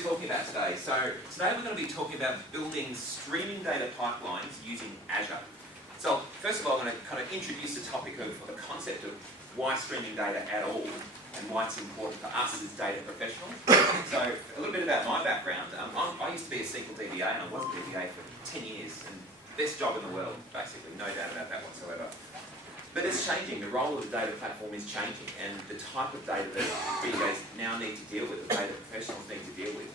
we talking about today? So today we're going to be talking about building streaming data pipelines using Azure. So first of all, I'm going to kind of introduce the topic of the concept of why streaming data at all and why it's important for us as data professionals. So a little bit about my background. I used to be a SQL DBA and I was a DBA for 10 years. And best job in the world, basically, no doubt about that whatsoever. But it's changing. The role of the data platform is changing, and the type of data that DBAs now need to deal with, the data professionals need to deal with,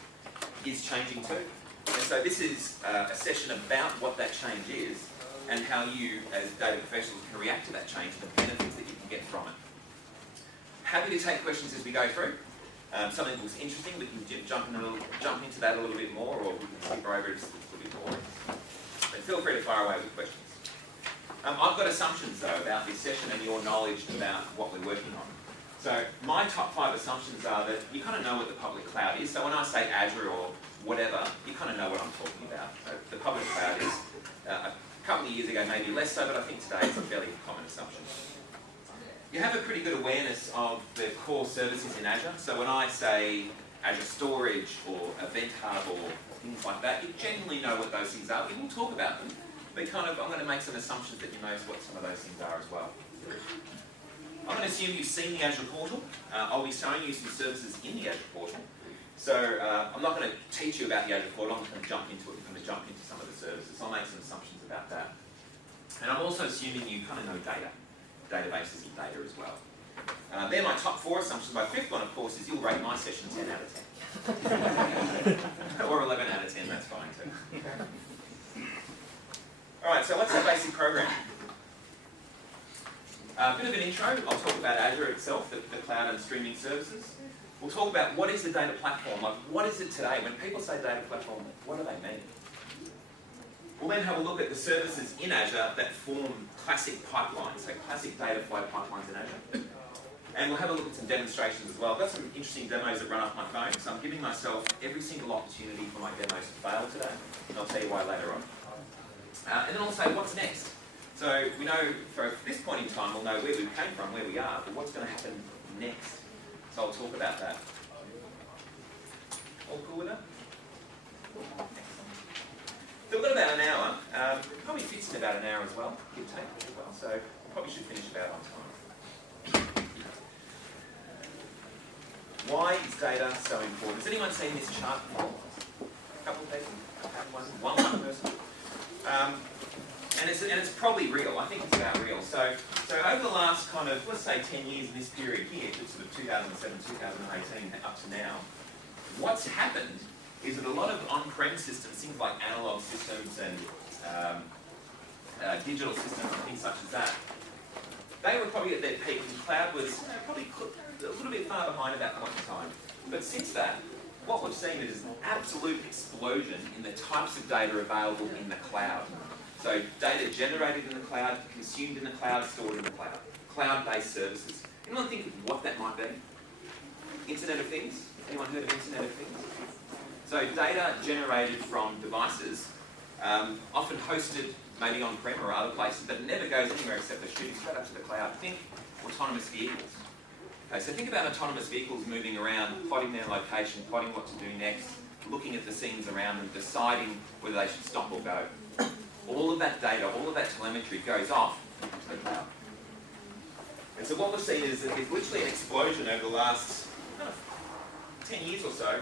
is changing too. And so this is a session about what that change is and how you, as data professionals, can react to that change and the benefits that you can get from it. Happy to take questions as we go through. Something looks interesting, we can jump into that a little bit more, or we can skip over it, it's a little bit boring. But feel free to fire away with questions. I've got assumptions though about this session and your knowledge about what we're working on. So my top 5 assumptions are that you kind of know what the public cloud is. So when I say Azure or whatever, you kind of know what I'm talking about. So the public cloud is, a couple of years ago maybe less so, but I think today it's a fairly common assumption. You have a pretty good awareness of the core services in Azure. So when I say Azure Storage or Event Hub or things like that, you generally know what those things are. We will talk about them. But I'm going to make some assumptions that you know what some of those things are as well. I'm going to assume you've seen the Azure portal. I'll be showing you some services in the Azure portal. So I'm not going to teach you about the Azure portal, I'm just going to jump into it. I'm going to jump into some of the services. I'll make some assumptions about that. And I'm also assuming you kind of know data, databases and data as well. They're my top 4 assumptions. My 5th one, of course, is you'll rate my session 10 out of 10. Or 11 out of 10, that's fine too. Alright, so what's our basic program? A bit of an intro. I'll talk about Azure itself, the cloud and streaming services. We'll talk about what is the data platform, like what is it today? When people say data platform, what do they mean? We'll then have a look at the services in Azure that form classic pipelines, so classic data flow pipelines in Azure. And we'll have a look at some demonstrations as well. I've got some interesting demos that run off my phone, so I'm giving myself every single opportunity for my demos to fail today, and I'll tell you why later on. And then also, what's next? So we know, for this point in time, we'll know where we came from, where we are, but what's going to happen next? So I'll talk about that. All cool with that? So we've got about an hour. It probably fits in about an hour as well, give or take as well, so we probably should finish about on time. Why is data so important? Has anyone seen this chart before? A couple of people? One person? And it's probably real. I think it's about real. So over the last kind of, let's say 10 years in this period here, sort of 2007, 2018 up to now, what's happened is that a lot of on-prem systems, things like analog systems and digital systems and things such as that, they were probably at their peak, and the cloud was probably a little bit far behind at that point in time. But since that, what we've seen is an absolute explosion in the types of data available in the cloud. So data generated in the cloud, consumed in the cloud, stored in the cloud. Cloud-based services. Anyone think of what that might be? Internet of Things? Anyone heard of Internet of Things? So data generated from devices, often hosted maybe on-prem or other places, but it never goes anywhere except they're shooting straight up to the cloud. Think autonomous vehicles. Okay, so think about autonomous vehicles moving around, plotting their location, plotting what to do next, looking at the scenes around them, deciding whether they should stop or go. All of that data, all of that telemetry goes off into the cloud. And so what we've seen is that there's literally an explosion over the last 10 years or so,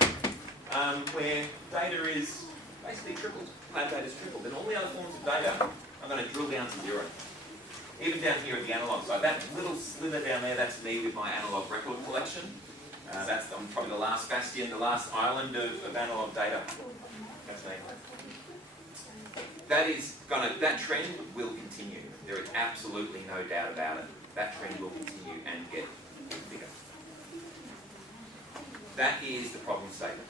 where data is basically tripled. Cloud data is tripled. And all the other forms of data are going to drill down to 0. Even down here at the analog side, that little sliver down there, that's me with my analog record collection. I'm probably the last bastion, the last island of analog data. That's me. That trend will continue. There is absolutely no doubt about it. That trend will continue and get bigger. That is the problem statement.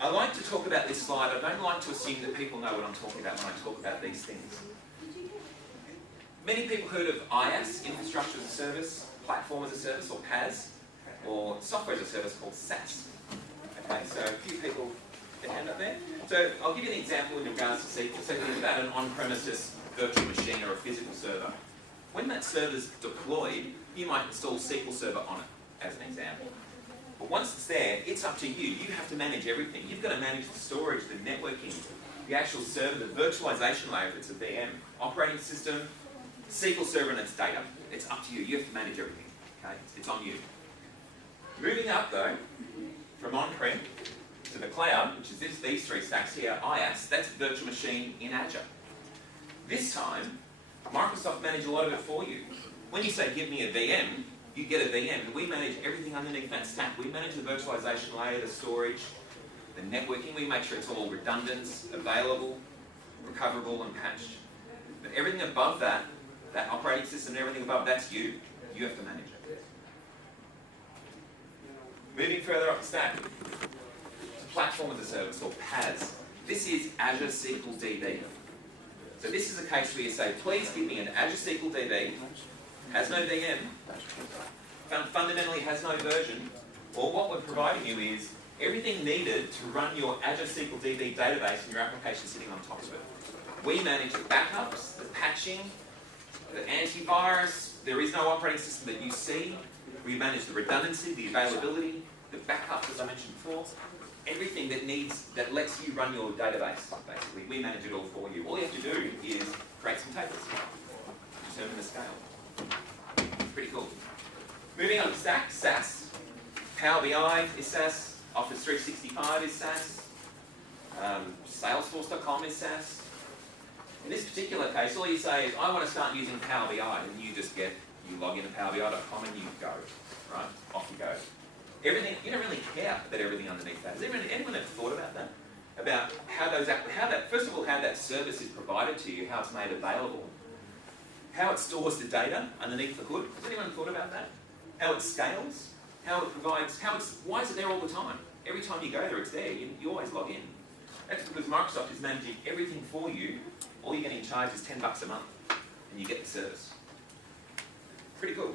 I like to talk about this slide. I don't like to assume that people know what I'm talking about when I talk about these things. Many people heard of IaaS, Infrastructure as a Service, Platform as a Service, or PaaS, or Software as a Service called SaaS. Okay, so a few people get hand up there. So I'll give you an example in regards to SQL. So think about an on-premises virtual machine or a physical server. When that server's deployed, you might install SQL Server on it, as an example. But once it's there, it's up to you. You have to manage everything. You've got to manage the storage, the networking, the actual server, the virtualization layer if it's a VM, operating system, SQL Server and its data. It's up to you. You have to manage everything. Okay? It's on you. Moving up though, from on-prem to the cloud, which is these three stacks here, IaaS, that's virtual machine in Azure. This time, Microsoft manage a lot of it for you. When you say, give me a VM, you get a VM, and we manage everything underneath that stack. We manage the virtualization layer, the storage, the networking. We make sure it's all redundant, available, recoverable, and patched. But everything above that, that operating system, everything above, that's you. You have to manage it. Moving further up the stack, to Platform as a Service, or PaaS. This is Azure SQL DB. So this is a case where you say, please give me an Azure SQL DB, has no VM, fundamentally has no version, or what we're providing you is everything needed to run your Azure SQL DB database and your application sitting on top of it. We manage the backups, the patching, the antivirus. There is no operating system that you see. We manage the redundancy, the availability, the backups, as I mentioned before. Everything that lets you run your database, basically. We manage it all for you. All you have to do is create some tables, determine the scale. Pretty cool. Moving on to stack, SaaS. Power BI is SaaS. Office 365 is SaaS. Salesforce.com is SaaS. In this particular case, all you say is, I want to start using Power BI, and you log into powerbi.com and you go, right? Off you go. Everything, you don't really care that everything underneath that. Has anyone ever thought about that? About first of all, how that service is provided to you, how it's made available, how it stores the data underneath the hood. Has anyone thought about that? How it scales, how it provides, why is it there all the time? Every time you go there, it's there. You always log in. That's because Microsoft is managing everything for you. All you're getting charged is $10 a month, and you get the service. Pretty cool.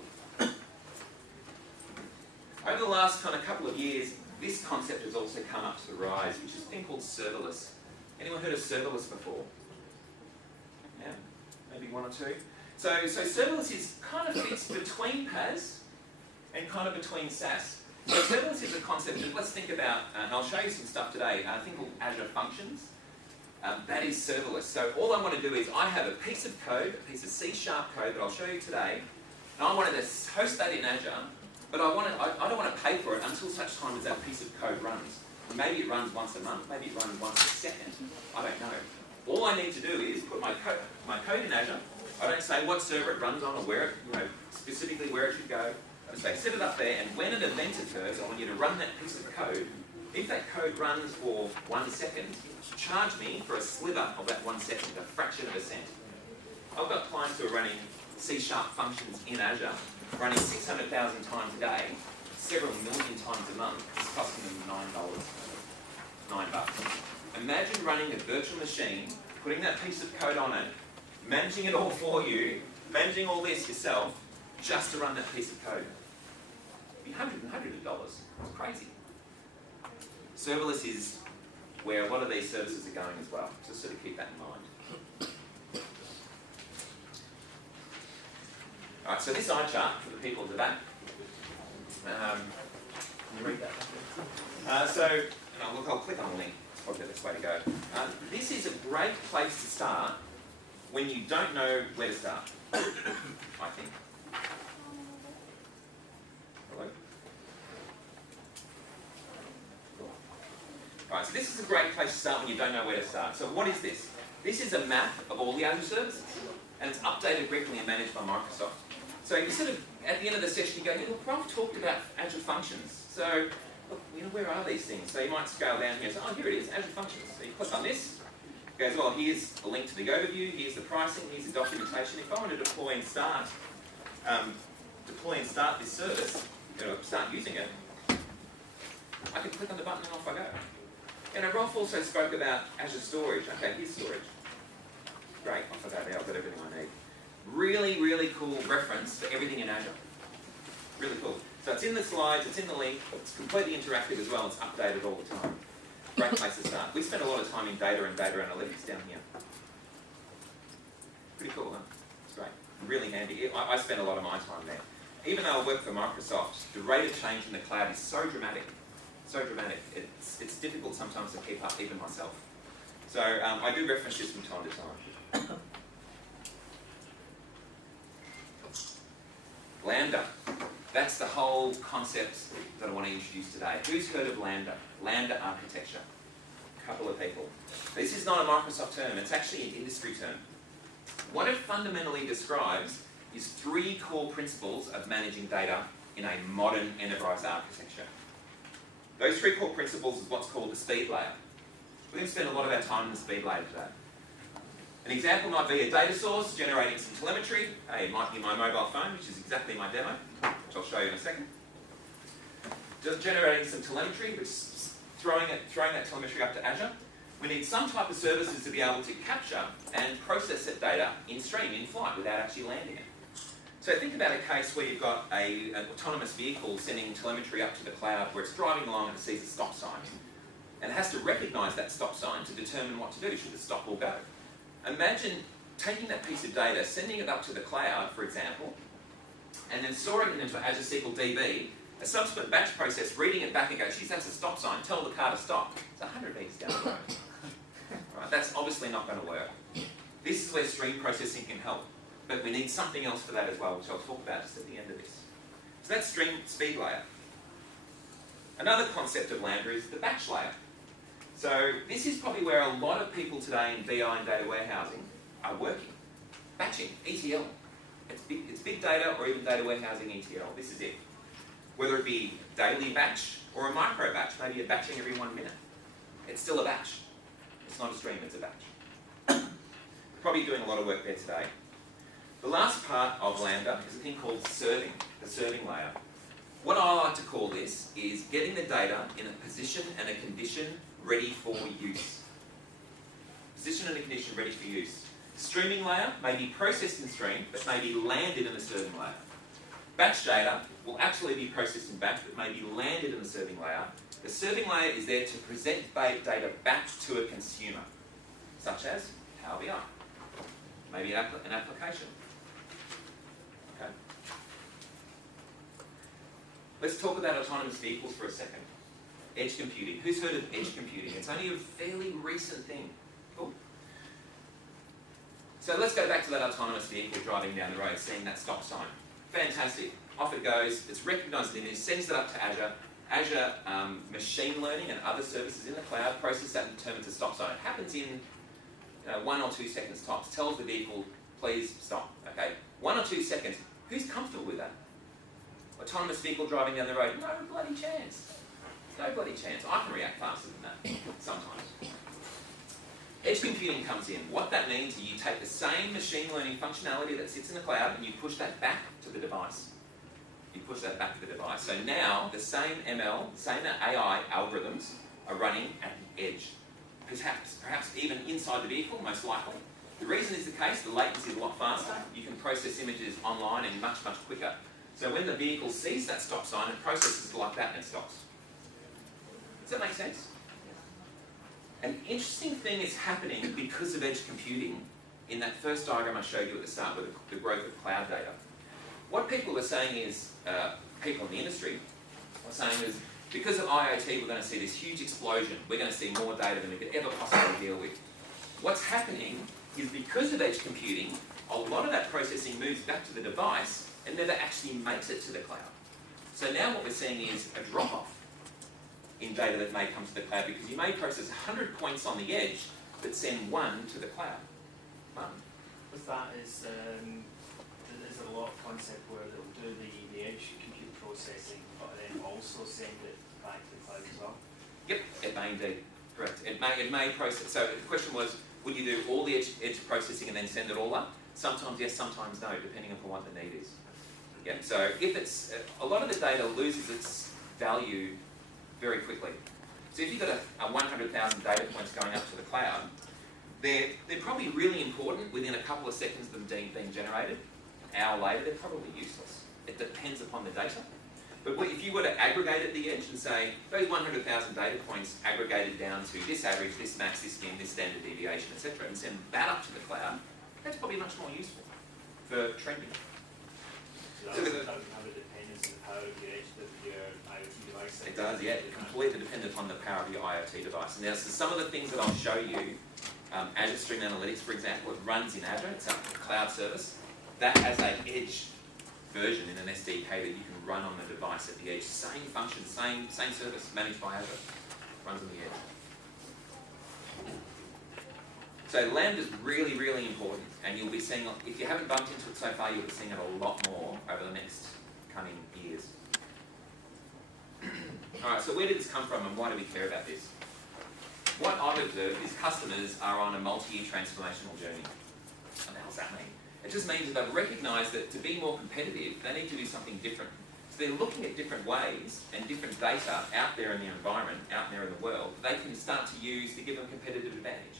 Over the last kind of couple of years, this concept has also come up to the rise, which is a thing called serverless. Anyone heard of serverless before? Yeah, maybe one or two. So serverless is kind of fits between PaaS and kind of between SaaS. So serverless is a concept that let's think about, and I'll show you some stuff today, a thing called Azure Functions. That is serverless. So all I want to do is I have a piece of code, a piece of C# code that I'll show you today, and I wanted to host that in Azure. But I don't want to pay for it until such time as that piece of code runs. Maybe it runs once a month, maybe it runs once a second. I don't know. All I need to do is put my code in Azure. I don't say what server it runs on or where specifically where it should go. I just say set it up there, and when an event occurs, I want you to run that piece of code. If that code runs for 1 second, charge me for a sliver of that 1 second, a fraction of a cent. I've got clients who are running C# functions in Azure, running 600,000 times a day, several million times a month. It's costing them $9. Imagine running a virtual machine, putting that piece of code on it, managing it all for you, managing all this yourself, just to run that piece of code. It'd be hundreds and hundreds of dollars. It's crazy. Serverless is where a lot of these services are going as well, so sort of keep that in mind. Alright, so this eye chart for the people at the back. Can you read that? I'll click on the link. It's probably the best way to go. This is a great place to start when you don't know where to start, I think. Hello? Alright, so this is a great place to start when you don't know where to start. So what is this? This is a map of all the Azure services, and it's updated regularly and managed by Microsoft. So you sort of, at the end of the session, you go, look, Rolf talked about Azure Functions. So, look, where are these things? So you might scale down here and say, oh, here it is, Azure Functions. So you click on this. It goes, well, here's a link to the overview, here's the pricing, here's the documentation. If I want to deploy and start this service, start using it, I can click on the button and off I go. And Rolf also spoke about Azure Storage. Okay, here's storage. Great, off I go there, I've got everything I need. Really, really cool reference for everything in Azure. Really cool. So it's in the slides, it's in the link, it's completely interactive as well, it's updated all the time. Great place to start. We spend a lot of time in data and data analytics down here. Pretty cool, huh? It's great. Really handy. I spend a lot of my time there. even though I work for Microsoft, the rate of change in the cloud is so dramatic. So dramatic. It's difficult sometimes to keep up, even myself. So I do reference this from time to time. Lambda. That's the whole concept that I want to introduce today. Who's heard of Lambda? Lambda architecture. A couple of people. This is not a Microsoft term, it's actually an industry term. What it fundamentally describes is 3 core principles of managing data in a modern enterprise architecture. Those 3 core principles is what's called the speed layer. We're going to spend a lot of our time in the speed layer today. An example might be a data source generating some telemetry. Hey, it might be my mobile phone, which is exactly my demo, which I'll show you in a second. Just generating some telemetry, which is throwing that telemetry up to Azure. We need some type of services to be able to capture and process that data in stream, in flight, without actually landing it. So think about a case where you've got an autonomous vehicle sending telemetry up to the cloud where it's driving along and it sees a stop sign. And it has to recognise that stop sign to determine what to do, should it stop or go. Imagine taking that piece of data, sending it up to the cloud, for example, and then storing it into Azure SQL DB, a subsequent batch process, reading it back and go, geez, that's a stop sign, tell the car to stop. It's 100 metres down the road. Right, that's obviously not going to work. This is where stream processing can help, but we need something else for that as well, which I'll talk about just at the end of this. So that's stream speed layer. Another concept of Lambda is the batch layer. So this is probably where a lot of people today in BI and data warehousing are working. Batching, ETL. It's big data or even data warehousing ETL. This is it. Whether it be daily batch or a micro batch, maybe you're batching every 1 minute. It's still a batch. It's not a stream, it's a batch. We're probably doing a lot of work there today. The last part of Lambda is a thing called serving, the serving layer. What I like to call this is getting the data in a position and a condition ready for use. Position and a condition ready for use. Streaming layer may be processed in stream, but may be landed in the serving layer. Batch data will actually be processed in batch, but may be landed in the serving layer. The serving layer is there to present data back to a consumer, such as Power BI, maybe an application. Okay. Let's talk about autonomous vehicles for a second. Edge computing. Who's heard of edge computing? It's only a fairly recent thing. Cool. So let's go back to that autonomous vehicle driving down the road, seeing that stop sign. Fantastic. Off it goes. It's recognised the image, sends it up to Azure. Azure machine learning and other services in the cloud process that and determines the stop sign. It happens in 1 or 2 seconds tops. Tells the vehicle, please stop. Okay. 1 or 2 seconds. Who's comfortable with that? Autonomous vehicle driving down the road? No bloody chance. No bloody chance. I can react faster than that, sometimes. Edge computing comes in. What that means is you take the same machine learning functionality that sits in the cloud and you push that back to the device. You push that back to the device. So now the same ML, same AI algorithms are running at the edge. Perhaps even inside the vehicle, most likely. The reason is the case, the latency is a lot faster. You can process images online and much, much quicker. So when the vehicle sees that stop sign, it processes it like that and it stops. Does that make sense? An interesting thing is happening because of edge computing in that first diagram I showed you at the start with the growth of cloud data. What people are saying is, people in the industry are saying is, because of IoT we're going to see this huge explosion. We're going to see more data than we could ever possibly deal with. What's happening is because of edge computing, a lot of that processing moves back to the device and never actually makes it to the cloud. So now what we're seeing is a drop-off in data that may come to the cloud because you may process 100 points on the edge but send 1 to the cloud. 1. With that is there a lot of concept where they'll do the edge compute processing but then also send it back to the cloud as well? Yep, it may indeed. Correct. It may process. So the question was, would you do all the edge processing and then send it all up? Sometimes yes, sometimes no, depending upon what the need is. Yeah. So if it's a lot of the data loses its value very quickly. So if you've got a 100,000 data points going up to the cloud, they're probably really important within a couple of seconds of them being generated. An hour later, they're probably useless. It depends upon the data. But if you were to aggregate at the edge and say, those 100,000 data points aggregated down to this average, this max, this mean, this standard deviation, etc., and send that up to the cloud, that's probably much more useful for trending. That would have a dependence on the power of your IoT device. It does, yeah. Completely dependent on the power of your IoT device. Now, so some of the things that I'll show you, Azure Stream Analytics, for example, it runs in Azure. It's a cloud service. That has an edge version in an SDK that you can run on the device at the edge. Same function, same service, managed by Azure. Runs on the edge. So Lambda is really, really important, and you'll be seeing, if you haven't bumped into it so far, you'll be seeing it a lot more over the next coming years. Alright, so where did this come from and why do we care about this? What I've observed is customers are on a multi-year transformational journey. What the hell does that mean? It just means that they've recognised that to be more competitive, they need to do something different. So they're looking at different ways and different data out there in the environment, out there in the world, they can start to use to give them competitive advantage.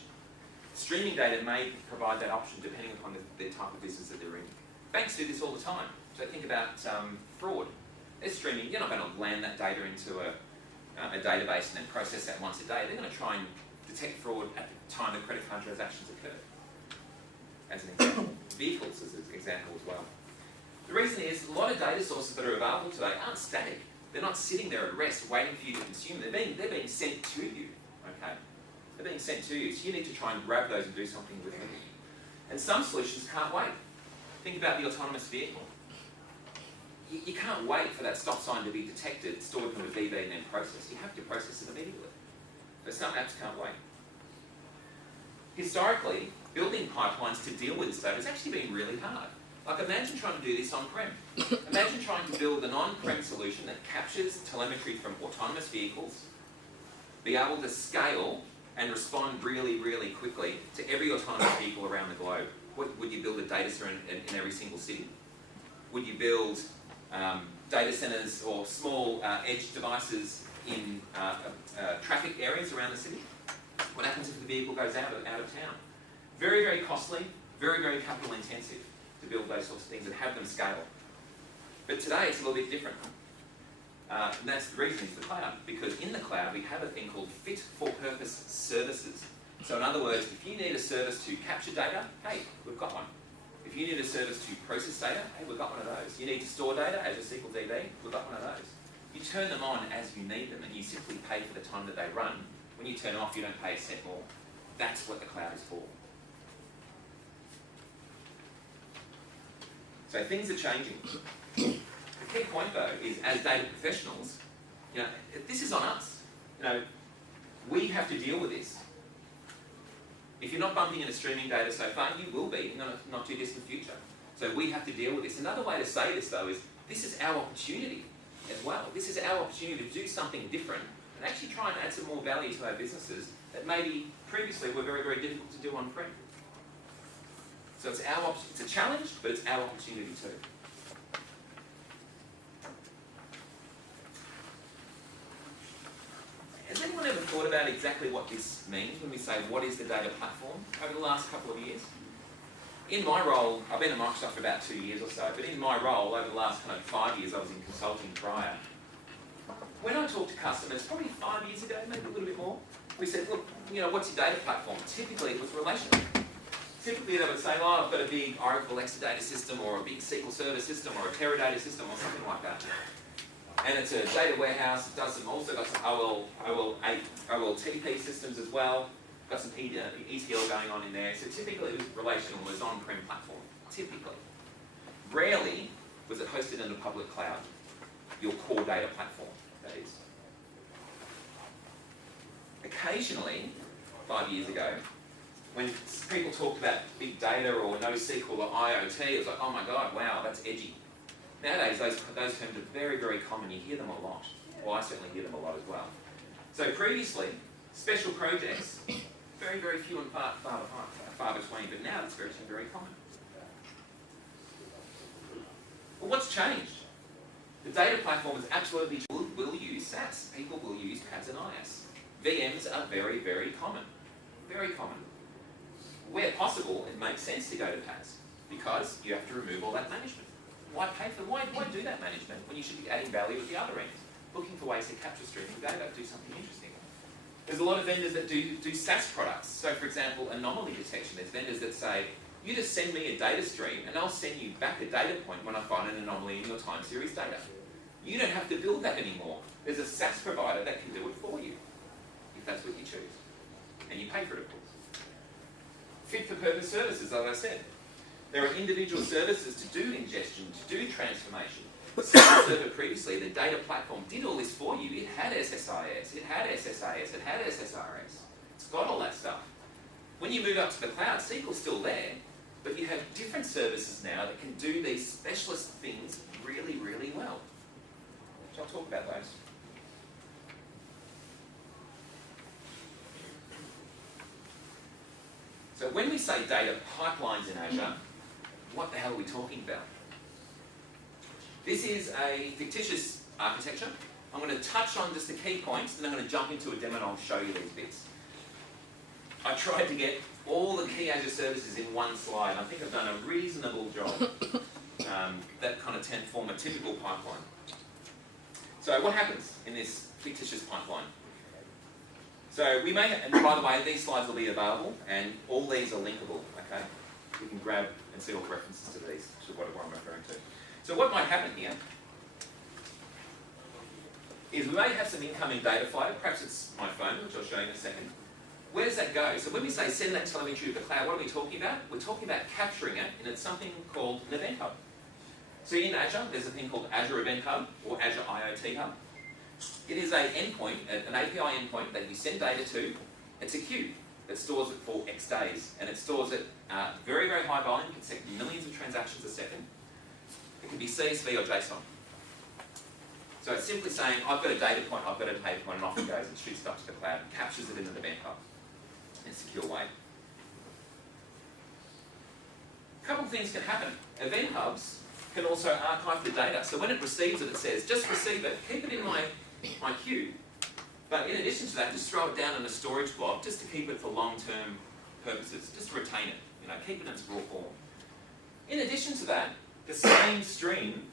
Streaming data may provide that option depending upon the type of business that they're in. Banks do this all the time. So think about fraud. They're streaming, you're not going to land that data into a database and then process that once a day. They're going to try and detect fraud at the time the credit card transactions occur. As an example. Vehicles as an example as well. The reason is a lot of data sources that are available today aren't static. They're not sitting there at rest waiting for you to consume. They're being sent to you. Okay? They're being sent to you, so you need to try and grab those and do something with them. And some solutions can't wait. Think about the autonomous vehicle. You can't wait for that stop sign to be detected, stored in a DB and then processed. You have to process it immediately. But some apps can't wait. Historically, building pipelines to deal with this data has actually been really hard. Like imagine trying to do this on-prem. Imagine trying to build an on-prem solution that captures telemetry from autonomous vehicles, be able to scale and respond really, really quickly to every autonomous vehicle around the globe. Would you build a data center in every single city? Would you build data centers or small edge devices in traffic areas around the city? What happens if the vehicle goes out of town? Very, very costly, very, very capital intensive to build those sorts of things and have them scale. But today it's a little bit different. And that's the reason it's the cloud, because in the cloud we have a thing called fit-for-purpose services. So in other words, if you need a service to capture data, hey, we've got one. If you need a service to process data, hey, we've got one of those. You need to store data, Azure SQL DB, we've got one of those. You turn them on as you need them, and you simply pay for the time that they run. When you turn them off, you don't pay a cent more. That's what the cloud is for. So things are changing. The key point, though, is as data professionals, this is on us. We have to deal with this. If you're not bumping into streaming data so far, you will be in the not too distant future. So we have to deal with this. Another way to say this, though, is this is our opportunity as well. This is our opportunity to do something different and actually try and add some more value to our businesses that maybe previously were very, very difficult to do on-prem. So it's a challenge, but it's our opportunity too. Has anyone ever thought about exactly what this means when we say, what is the data platform over the last couple of years? In my role, I've been at Microsoft for about 2 years or so, but in my role over the last kind of 5 years, I was in consulting prior. When I talked to customers, probably 5 years ago, maybe a little bit more, we said, look, what's your data platform? Typically it was relational. Typically they would say, oh, I've got a big Oracle Exadata system or a big SQL Server system or a Teradata system or something like that. And it's a data warehouse. It does also got some OLTP systems as well. Got some ETL going on in there. So typically it was relational, it was on-prem platform. Typically. Rarely was it hosted in a public cloud. Your core data platform, that is. Occasionally, 5 years ago, when people talked about big data or NoSQL or IoT, it was like, oh my God, wow, that's edgy. Nowadays, those terms are very, very common. You hear them a lot. Well, I certainly hear them a lot as well. So previously, special projects, very, very few and far between, but now it's very, very common. Well, what's changed? The data platform is absolutely will use SaaS. People will use PaaS and IaaS. VMs are very, very common. Very common. Where possible, it makes sense to go to PaaS because you have to remove all that management. Why pay for? Why do that management when you should be adding value at the other end? Looking for ways to capture streaming data, do something interesting. There's a lot of vendors that do SaaS products. So, for example, anomaly detection. There's vendors that say, You just send me a data stream and I'll send you back a data point when I find an anomaly in your time series data. You don't have to build that anymore. There's a SaaS provider that can do it for you, if that's what you choose. And you pay for it, of course. Fit for purpose services, as I said. There are individual services to do ingestion, to do transformation. SQL Server previously, the data platform did all this for you. It had SSIS, it had SSAS, it had SSRS. It's got all that stuff. When you move up to the cloud, SQL's still there, but you have different services now that can do these specialist things really, really well. So I'll talk about those. So when we say data pipelines in Azure, what the hell are we talking about? This is a fictitious architecture. I'm going to touch on just the key points, and I'm going to jump into a demo and I'll show you these bits. I tried to get all the key Azure services in one slide. I think I've done a reasonable job that kind of tend to form a typical pipeline. So what happens in this fictitious pipeline? So we may, and by the way, these slides will be available, and all these are linkable, okay? You can grab and see all the references to these, which is what I'm referring to. So what might happen here is we may have some incoming data flow, perhaps it's my phone, which I'll show you in a second. Where does that go? So when we say send that telemetry to the cloud, what are we talking about? We're talking about capturing it, and it's something called an Event Hub. So in Azure, there's a thing called Azure Event Hub, or Azure IoT Hub. It is an endpoint, an API endpoint that you send data to. It's a queue that stores it for X days, and it stores it very, very high volume, can set millions of transactions a second. It can be CSV or JSON. So it's simply saying, I've got a data point, I've got a data point, and off it goes. It shoots it up to the cloud and captures it in an Event Hub in a secure way. A couple of things can happen. Event Hubs can also archive the data. So when it receives it, it says, just receive it, keep it in my queue. But in addition to that, just throw it down in a storage block just to keep it for long-term purposes, just to retain it, keep it in its raw form. In addition to that, the same stream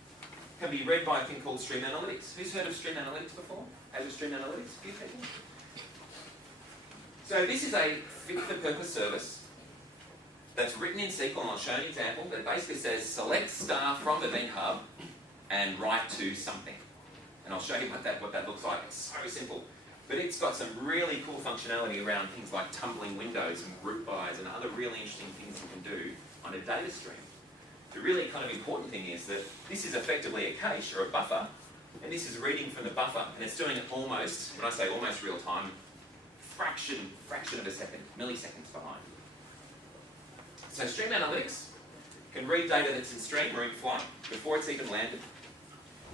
can be read by a thing called Stream Analytics. Who's heard of Stream Analytics before? Azure Stream Analytics? A few people? So this is a fit-for-purpose service that's written in SQL, and I'll show you an example, that basically says select star from Event Hub and write to something. And I'll show you what that looks like. It's so simple. But it's got some really cool functionality around things like tumbling windows and group bys and other really interesting things you can do on a data stream. The really kind of important thing is that this is effectively a cache or a buffer, and this is reading from the buffer, and it's doing it almost, when I say almost real time, fraction of a second, milliseconds behind. So Stream Analytics can read data that's in stream or in flight before it's even landed,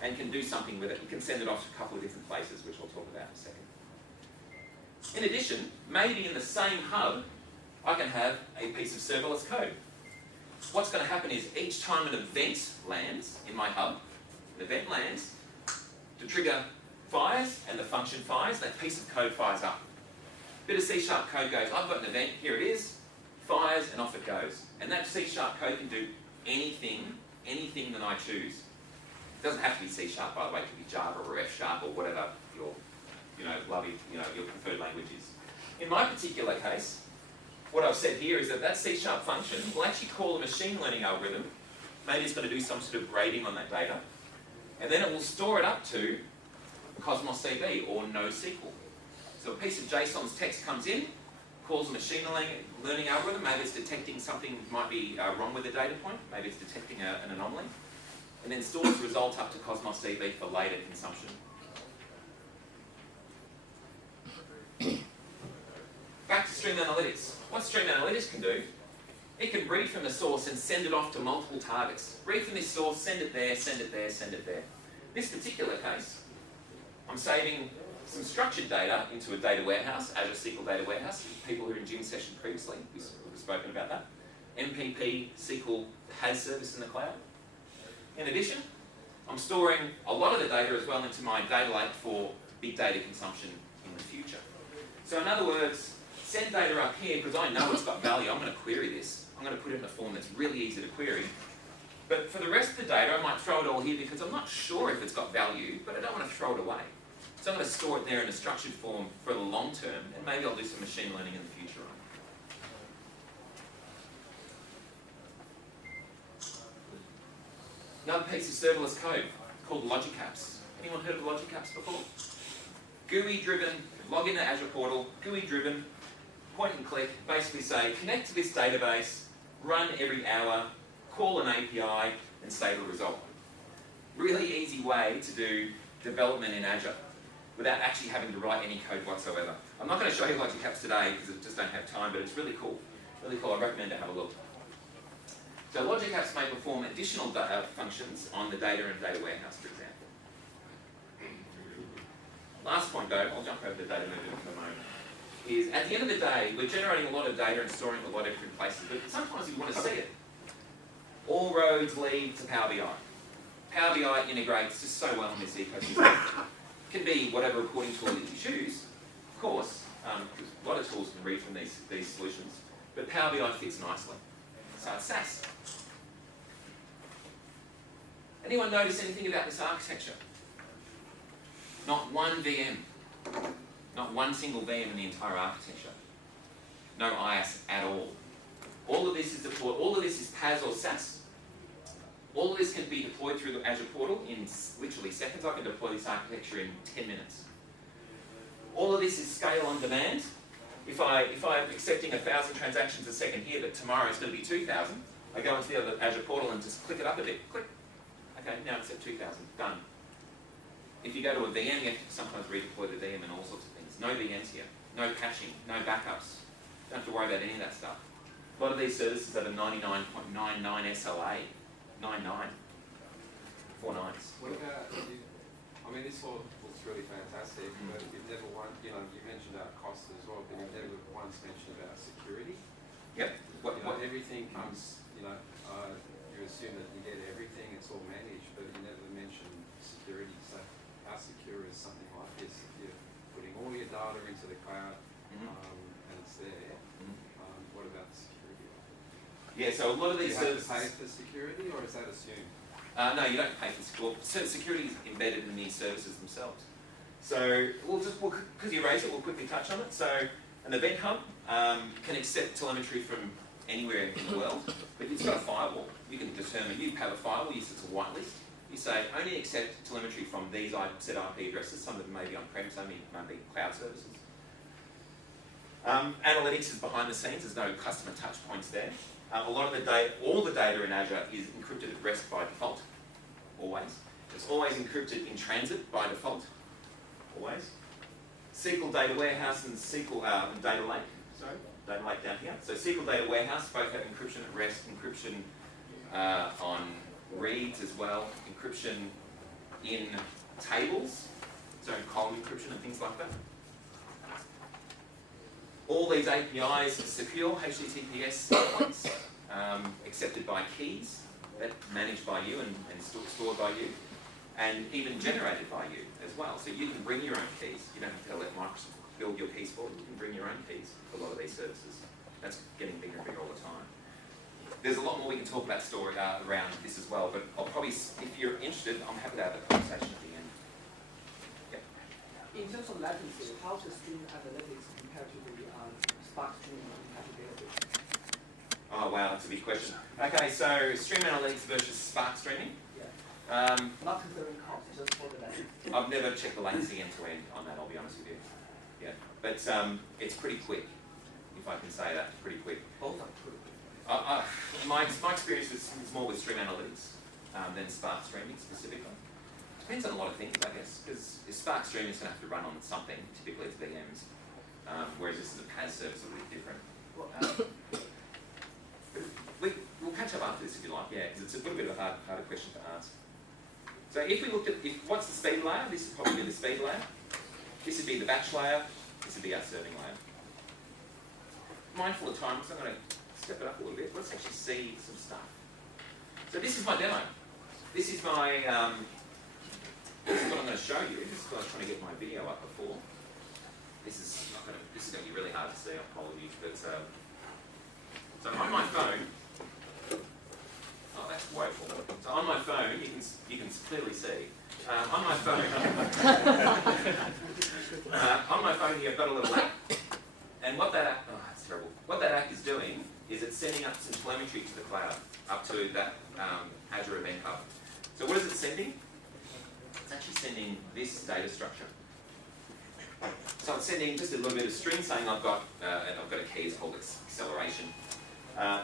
and can do something with it. You can send it off to a couple of different places, which we'll talk about in a second. In addition, maybe in the same hub, I can have a piece of serverless code. What's going to happen is each time an event lands in my hub, an event lands, the trigger fires and the function fires, that piece of code fires up. Bit of C# code goes, I've got an event, here it is, fires and off it goes. And that C# code can do anything that I choose. It doesn't have to be C# by the way, it can be Java or F# or whatever your your preferred language is. In my particular case, what I've said here is that C# function will actually call a machine learning algorithm. Maybe it's going to do some sort of grading on that data. And then it will store it up to Cosmos DB or NoSQL. So a piece of JSON's text comes in, calls a machine learning algorithm. Maybe it's detecting something might be wrong with the data point. Maybe it's detecting an anomaly. And then stores the result up to Cosmos DB for later consumption. Back to Stream Analytics. What Stream Analytics can do, it can read from the source and send it off to multiple targets. Read from this source, send it there, send it there, send it there. This particular case, I'm saving some structured data into a data warehouse, Azure SQL Data Warehouse. People who were in Jim's session previously, we've spoken about that. MPP SQL has service in the cloud. In addition, I'm storing a lot of the data as well into my data lake for big data consumption in the future. So in other words, send data up here because I know it's got value. I'm going to query this. I'm going to put it in a form that's really easy to query. But for the rest of the data, I might throw it all here because I'm not sure if it's got value, but I don't want to throw it away. So I'm going to store it there in a structured form for the long term, and maybe I'll do some machine learning in the future on Another piece of serverless code called logic apps. Anyone heard of logic apps before? GUI driven, log into Azure portal, GUI driven, point and click, basically say, connect to this database, run every hour, call an API, and save a result. Really easy way to do development in Azure without actually having to write any code whatsoever. I'm not going to show you logic apps today because I just don't have time, but it's really cool. Really cool. I recommend to have a look. So logic apps may perform additional functions on the data and data warehouse, for example. Last point though, I'll jump over the data movement for a moment, is at the end of the day, we're generating a lot of data and storing it a lot of different places, but sometimes you want to see it. All roads lead to Power BI. Power BI integrates just so well in this ecosystem. It can be whatever reporting tool that you choose, of course, because a lot of tools can read from these solutions, but Power BI fits nicely. So it's SaaS. Anyone notice anything about this architecture? Not one VM. Not one single VM in the entire architecture. No IaaS at all. All of this is deployed, all of this is PaaS or SaaS. All of this can be deployed through the Azure portal in literally seconds. I can deploy this architecture in 10 minutes. All of this is scale on demand. If I'm accepting 1,000 transactions a second here, but tomorrow it's going to be 2,000, I go into the other Azure portal and just click it up a bit. Click. Okay, now it's at 2,000. Done. If you go to a VM, you have to sometimes redeploy the VM and all sorts of things. No VMs here. No caching. No backups. Don't have to worry about any of that stuff. A lot of these services have a 99.99 SLA. 99. 4 nines. What about, I mean, this all looks really fantastic, but you've never you mentioned about cost as well, but you've never once mentioned about security. Yep. Everything comes, you assume that you get everything, it's all managed, but you never mention security. So how secure is something like this if you're putting all your data into the cloud and it's there? What about the security? Yeah, so a lot of these services... Do you have to pay for security, or is that assumed? No, you don't pay for security. Security is embedded in these services themselves. So, because you raised it, we'll quickly touch on it. So, an event hub can accept telemetry from anywhere in the world, but it's got a firewall. You can determine, you have a firewall, you set a whitelist. You say, only accept telemetry from these set IP addresses. Some of them may be on-prem, some may be cloud services. Analytics is behind the scenes. There's no customer touch points there. A lot of the data, all the data in Azure is encrypted at rest by default, always. It's always encrypted in transit by default, always. SQL Data Warehouse and SQL Data Lake, sorry, Data Lake down here. So SQL Data Warehouse both have encryption at rest, encryption on reads as well, encryption in tables, so column encryption and things like that. All these APIs are secure HTTPS points, accepted by keys, that managed by you and stored by you, and even generated by you as well. So you can bring your own keys. You don't have to let Microsoft build your keys for you. You can bring your own keys for a lot of these services. That's getting bigger and bigger all the time. There's a lot more we can talk about around this as well, but I'll probably, if you're interested, I'm happy to have a conversation at the end. Yep. In terms of latency, how's the stream analytics compared to the Spark stream database? Oh wow, that's a big question. Okay, so stream analytics versus Spark streaming. Yeah. Not considering cost, just for the latency. I've never checked the latency end to end on that, I'll be honest with you. Yeah, but it's pretty quick, if I can say that, pretty quick. Both are pretty quick. My experience is more with stream analytics than Spark streaming specifically. Depends on a lot of things, I guess, because Spark streaming is going to have to run on something, typically it's VMs, whereas this is a PaaS service, a little bit different. We'll catch up after this if you like, yeah, because it's a little bit of a harder question to ask. So if we looked at, what's the speed layer? This would probably be the speed layer. This would be the batch layer. This would be our serving layer. Mindful of time, so I'm going to step it up a little bit. Let's actually see some stuff. So this is my demo. This is my, this is what I'm going to show you. This is what I was trying to get my video up before. This is going to be really hard to see, apologies, but so on my phone, oh that's woeful. So on my phone, you can clearly see. On my phone, on my phone here, I've got a little app, and what that app, oh that's terrible. What that app is doing is it's sending up some telemetry to the cloud, up to that Azure Event Hub. So what is it sending? It's actually sending this data structure. So it's sending just a little bit of string saying I've got a key, it's called acceleration.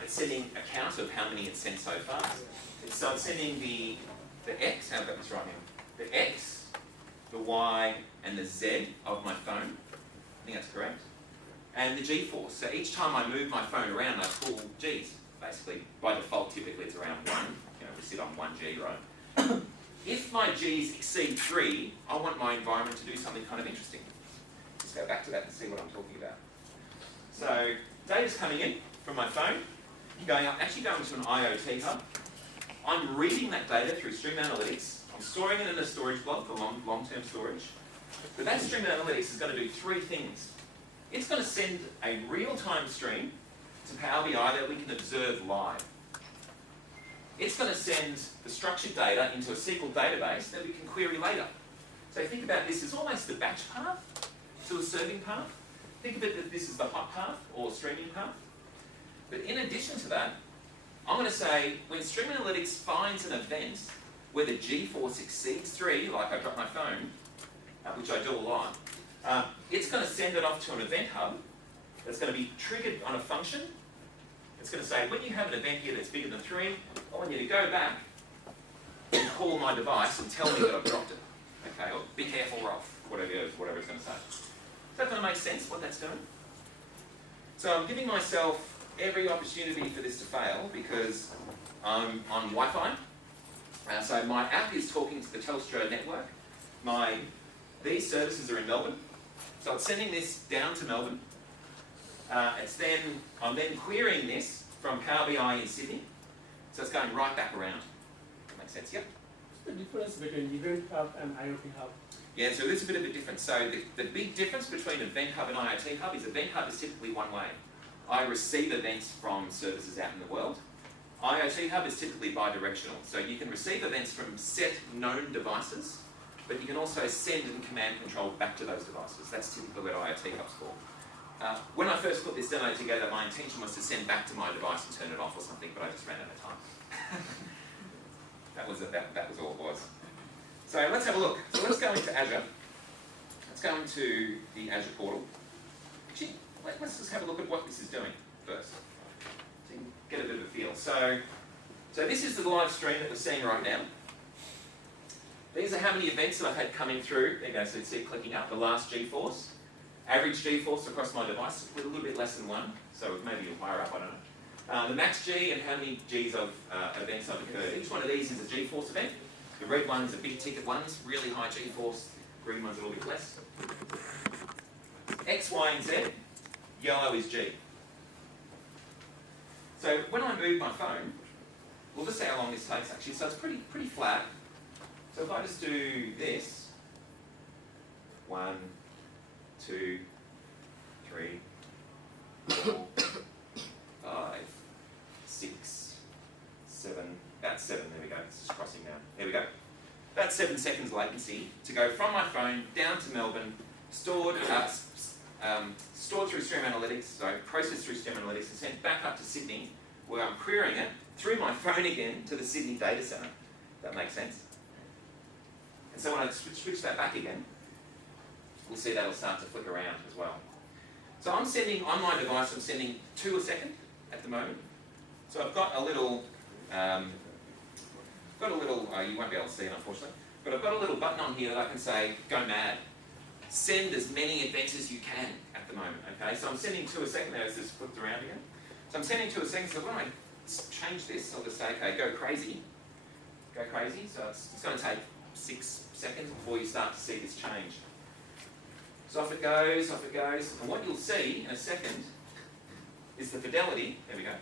It's sending a count of how many it's sent so far. So it's sending the X, how have I got this right now? The X, the Y, and the Z of my phone. I think that's correct. And the G-force. So each time I move my phone around, I pull G's, basically. By default, typically it's around 1. You know, we sit on 1 G, right? If my G's exceed 3, I want my environment to do something kind of interesting. Let's go back to that and see what I'm talking about. So data's coming in from my phone, actually going to an IoT hub. I'm reading that data through Stream Analytics. I'm storing it in a storage block for long-term storage. But that Stream Analytics is going to do 3 things. It's going to send a real-time stream to Power BI that we can observe live. It's going to send the structured data into a SQL database that we can query later. So think about this as almost the batch path to a serving path. Think of it that this is the hot path or streaming path. But in addition to that, I'm going to say when Stream Analytics finds an event where the G-force exceeds 3, like I dropped my phone, which I do a lot, it's going to send it off to an event hub that's going to be triggered on a function. It's going to say, when you have an event here that's bigger than 3, I want you to go back and call my device and tell me that I've dropped it. Okay, or be careful, Rolf, whatever it's going to say. Is that going to make sense, what that's doing? So I'm giving myself every opportunity for this to fail because I'm on Wi-Fi. So my app is talking to the Telstra network. These services are in Melbourne. So it's sending this down to Melbourne. I'm then querying this from Power BI in Sydney. So it's going right back around. That makes sense, yep? What's the difference between Event Hub and IoT Hub? Yeah, so there's a bit of a difference. So the big difference between Event Hub and IoT Hub is Event Hub is typically one way. I receive events from services out in the world. IoT Hub is typically bi-directional. So you can receive events from set known devices, but you can also send and command control back to those devices. That's typically what IoT Hub's for. When I first put this demo together, my intention was to send back to my device and turn it off or something, but I just ran out of time. that was all it was. So let's have a look. So let's go into Azure. Let's go into the Azure portal. Actually, let's just have a look at what this is doing first, so you can get a bit of a feel. So this is the live stream that we're seeing right now. These are how many events that I've had coming through. There you go, so you see it clicking up, the last G-force. Average G-force across my device, a little bit less than 1, so maybe you'll higher up, I don't know. The max G and how many Gs of events have occurred. Each one of these is a G-force event. The red ones are big ticket ones, really high G-force. The green ones are a little bit less. X, Y, and Z. Yellow is G. So when I move my phone, we'll just see how long this takes actually. So it's pretty flat. So if I just do this, 1, 2, 3, 4, 5, 6, 7, about 7, there we go, it's just crossing now. There we go. About 7 seconds latency to go from my phone down to Melbourne, stored through Stream Analytics, so processed through Stream Analytics and sent back up to Sydney, where I'm querying it through my phone again to the Sydney data centre. That makes sense? And so when I switch that back again, we'll see that'll start to flick around as well. So I'm sending, on my device, I'm sending 2 a second at the moment. So I've got a little, you won't be able to see it unfortunately, but I've got a little button on here that I can say, go mad. Send as many events as you can at the moment, okay? So I'm sending 2 a second, there, it's just flipped around again. So I'm sending 2 a second, so when I change this, I'll just say, okay, go crazy. Go crazy, so it's going to take 6 seconds before you start to see this change. So off it goes, and what you'll see in a second is the fidelity, there we go,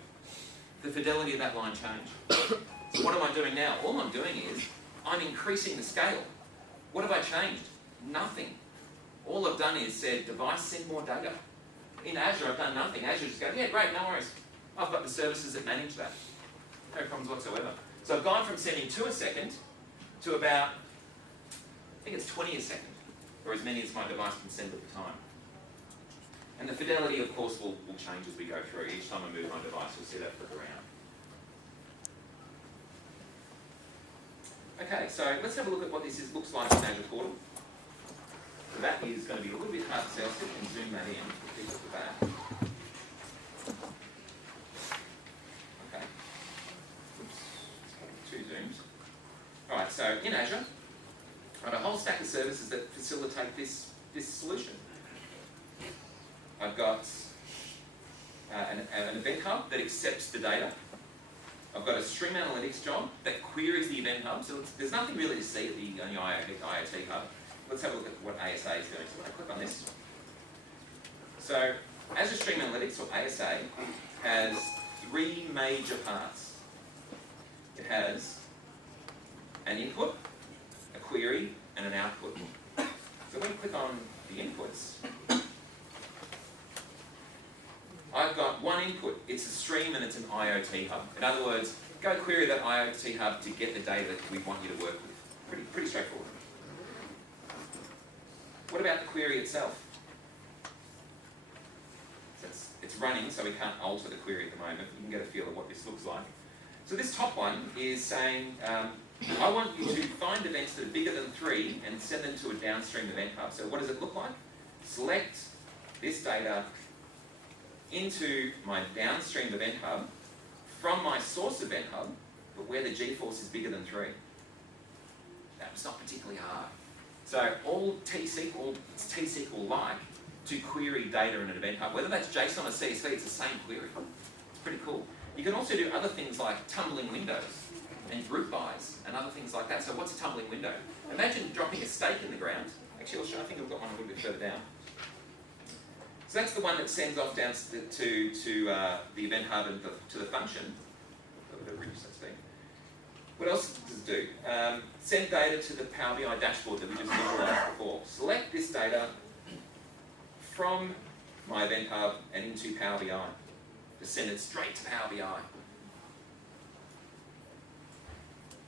the fidelity of that line change. So what am I doing now? All I'm doing is, I'm increasing the scale. What have I changed? Nothing. All I've done is said, device, send more data. In Azure, I've done nothing. Azure just goes, yeah, great, no worries. I've got the services that manage that. No problems whatsoever. So I've gone from sending 2 a second to about, I think it's 20 a second, or as many as my device can send at the time. And the fidelity, of course, will change as we go through. Each time I move my device, you'll see that flick around. Okay, so let's have a look at what looks like in Azure Portal. So that is going to be a little bit hard to see. I'll see if we can zoom that in. Look at that. Okay. Oops. Two zooms. All right, so in Azure, I've got a whole stack of services that facilitate this solution. I've got an event hub that accepts the data. I've got a stream analytics job that queries the event hub. So there's nothing really to see at the IoT hub. Let's have a look at what ASA is doing. So I'm going to click on this. So Azure Stream Analytics, or ASA, has three major parts. It has an input, a query, and an output. So when we click on the inputs, I've got one input. It's a stream and it's an IoT hub. In other words, go query that IoT hub to get the data that we want you to work with. Pretty straightforward. What about the query itself? So it's running, so we can't alter the query at the moment. You can get a feel of what this looks like. So this top one is saying, I want you to find events that are bigger than 3 and send them to a downstream event hub. So what does it look like? Select this data into my downstream event hub from my source event hub, but where the G-force is bigger than 3. That's not particularly hard. So all T-SQL, it's T-SQL-like to query data in an event hub. Whether that's JSON or CSV, it's the same query. It's pretty cool. You can also do other things like tumbling windows and group bys and other things like that. So what's a tumbling window? Imagine dropping a stake in the ground. Actually, I'll show, I think I've got one a little bit further down. So that's the one that sends off down to the event hub and to the function. What else does it do? Send data to the Power BI dashboard that we just visualized before. Select this data from my event hub and into Power BI. To send it straight to Power BI.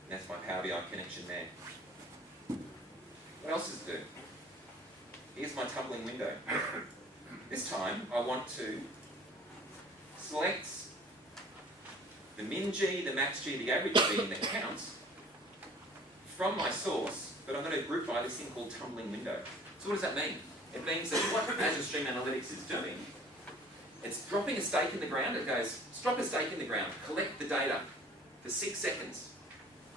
That's my Power BI connection there. What else does it do? Here's my tumbling window. This time I want to select the min G, the max G, the average G, and the counts from my source, but I'm going to group by this thing called tumbling window. So what does that mean? It means that what Azure Stream Analytics is doing, it's dropping a stake in the ground. It goes, drop a stake in the ground, collect the data for 6 seconds.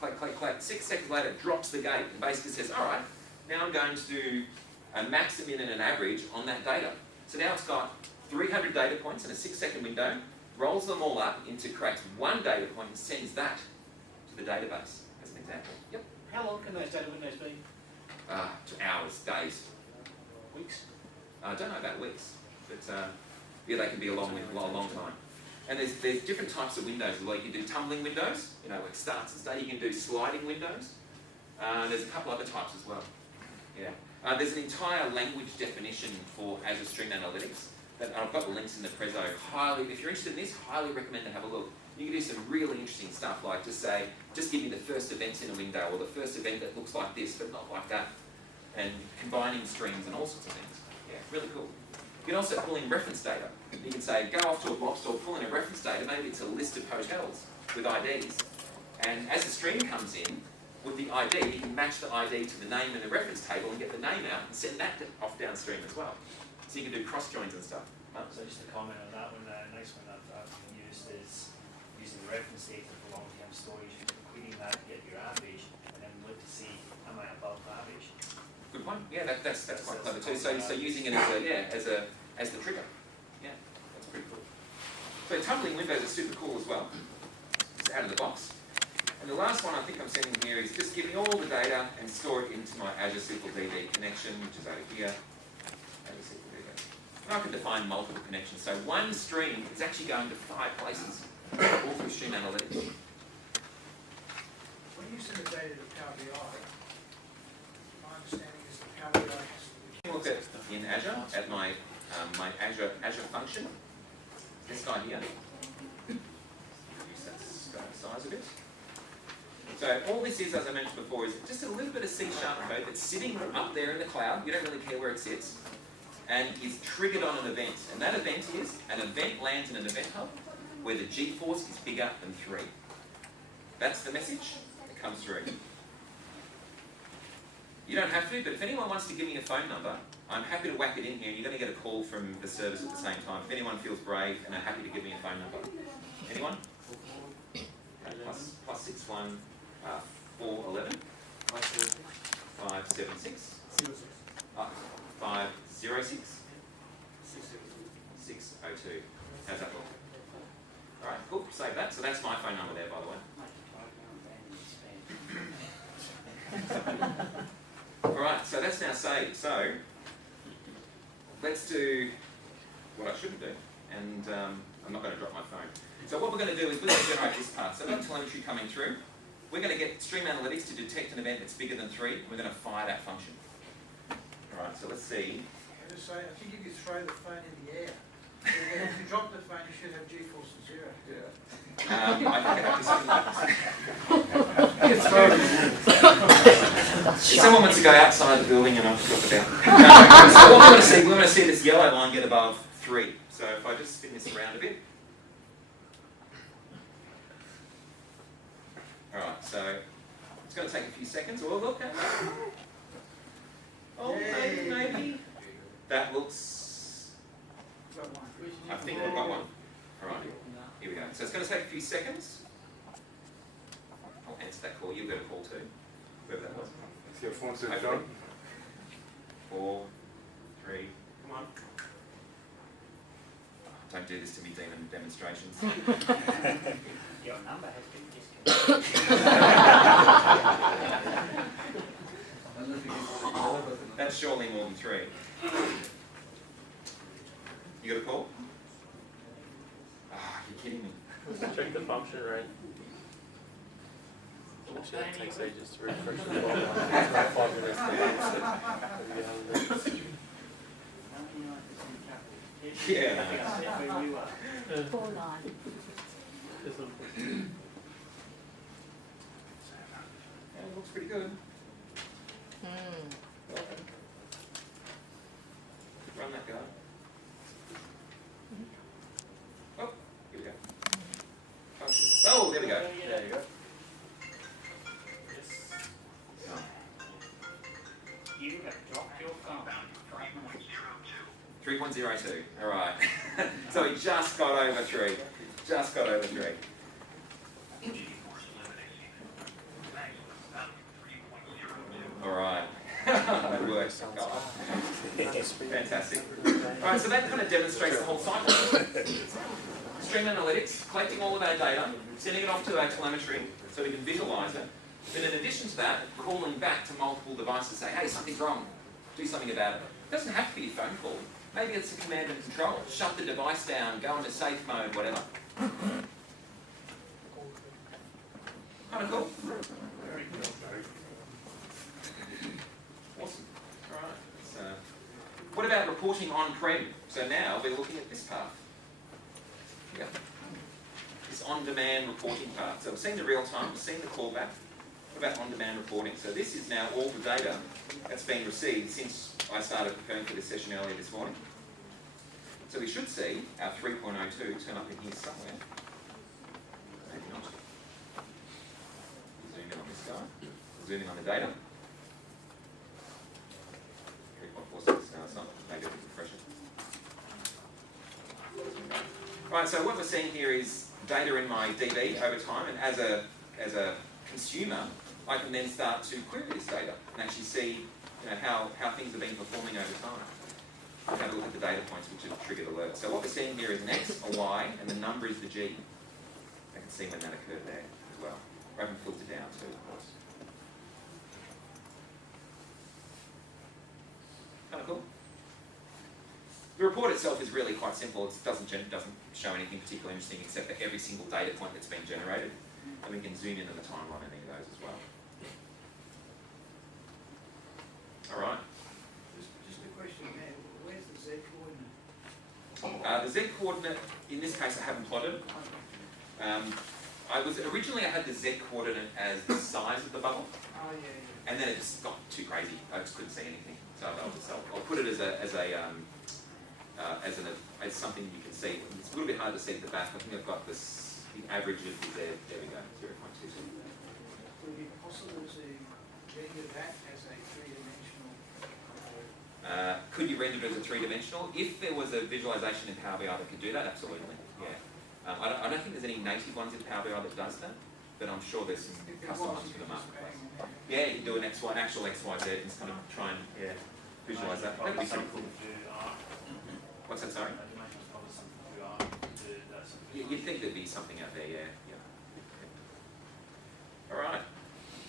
Click, click, click. 6 seconds later, it drops the gate and basically says, all right, now I'm going to do a max, a min, and an average on that data. So now it's got 300 data points in a 6-second window, rolls them all up into, creates one data point and sends that to the database, as an example. Yep. How long can those data windows be? Hours, days. Weeks? I don't know about weeks, but yeah, they can be a long time. And there's different types of windows. Like you can do tumbling windows, you know, where it starts and stays. You can do sliding windows. There's a couple other types as well. Yeah. There's an entire language definition for Azure Stream Analytics that I've got the links in the Prezzo. If you're interested in this, highly recommend to have a look. You can do some really interesting stuff like just give me the first events in a window or the first event that looks like this but not like that, and combining streams and all sorts of things. Yeah, really cool. You can also pull in reference data. You can say, go off to a blob store, pull in a reference data, maybe it's a list of hotels with IDs. And as the stream comes in, with the ID, you can match the ID to the name in the reference table and get the name out and send that off downstream as well. So you can do cross joins and stuff. So just a comment on that one, the next one I've used is using the reference data for long-term storage and querying that to get your average and then look to see am I above average. Good point. Yeah, that's quite clever too. So using it as the trigger. Yeah, that's pretty cool. So tumbling windows are super cool as well. It's out of the box. And the last one I think I'm sending here is just giving all the data and store it into my Azure SQL DB connection, which is over here. Azure SQL DB. And I can define multiple connections. So one stream is actually going to 5 places, all through Stream Analytics. When you send the data to Power BI, my understanding is that Power BI has to Look at in Azure at my Azure function. This guy here. Reduce that size a bit. So all this is, as I mentioned before, is just a little bit of C# code that's sitting up there in the cloud. You don't really care where it sits, and is triggered on an event. And that event is an event lands in an event hub where the G-force is bigger than 3. That's the message that comes through. You don't have to, but if anyone wants to give me a phone number, I'm happy to whack it in here, and you're going to get a call from the service at the same time. If anyone feels brave and are happy to give me a phone number. Anyone? +61 411 576 506 602. How's that look? All right, cool. Save that. So that's my phone number there, by the way. All right, so that's now saved. So let's do what I shouldn't do, and I'm not going to drop my phone. So what we're going to do is we're going to generate this part. So we've got telemetry coming through. We're going to get Stream Analytics to detect an event that's bigger than 3, and we're going to fire that function. All right, so let's see. I just say, I think if you throw the phone in the air, if you drop the phone, you should have G-force of 0. Yeah. I think someone wants to go outside the building and I'll talk about. So what we want to see, we want to see this yellow line get above 3. So if I just spin this around a bit. All right, so it's going to take a few seconds. Oh, look at that. Oh, maybe. That looks. I think we've got one. All right, here we go. So it's going to take a few seconds. I'll answer that call. You'll get a call too, whoever that was. Is your phone switched Hopefully. on? 4, 3, come on. Don't do this to me, demon demonstrations. Your number has been disconnected. That's surely more than 3. You got a call? Ah, you're kidding me. Check the function, right? Actually, that takes ages to refresh the ball. It's about 5 minutes to launch it. Yeah. Yeah, it looks pretty good. Run that guy. Oh, here we go. Oh, there we go. There you go. You have dropped your phone. 3.02. All right. So we just got over 3. Just got over 3. All right. That works. Fantastic. All right, so that kind of demonstrates the whole cycle. Stream Analytics, collecting all of our data, sending it off to our telemetry so we can visualize it. But in addition to that, calling back to multiple devices, say, hey, something's wrong. Do something about it. It doesn't have to be a phone call. Maybe it's a command and control. Shut the device down, go into safe mode, whatever. Kind of cool. Awesome. All right. So, what about reporting on-prem? So now we're looking at this part. Yeah. This on-demand reporting part. So we've seen the real-time, we've seen the callback. What about on-demand reporting? So this is now all the data that's been received since I started preparing for this session earlier this morning. So we should see our 3.02 turn up in here somewhere. Maybe not. Zoom in on this guy. Zoom in on the data. 3.46. No, it's not. Maybe I can refresh it. Right, so what we're seeing here is data in my DB over time, and as a consumer, I can then start to query this data and actually see how things have been performing over time. I'll have a look at the data points which have triggered alerts. So what we're seeing here is an X, a Y, and the number is the G. I can see when that occurred there as well. I haven't filtered down too, of course. Kind of cool. The report itself is really quite simple. It doesn't show anything particularly interesting except for every single data point that's been generated. And we can zoom in on the timeline on any of those as well. All right. Just a question, man. Where's the Z coordinate? The Z coordinate, in this case, I haven't plotted. Originally I had the Z coordinate as the size of the bubble, Oh, yeah. and then it just got too crazy. I just couldn't see anything. So I'll put it as something you can see. It's a little bit hard to see at the back. I think I've got the average of the Z. There we go, 0.22. Would it be possible to render that as a 3D Could you render it as a three-dimensional? If there was a visualization in Power BI that could do that, absolutely. Yeah. I don't think there's any native ones in Power BI that does that, but I'm sure there's some custom ones for the marketplace. Yeah, you can do an actual XYZ and kind of try and visualize that. That'd be pretty cool. What's that, sorry? You'd think there'd be something out there, yeah. All right,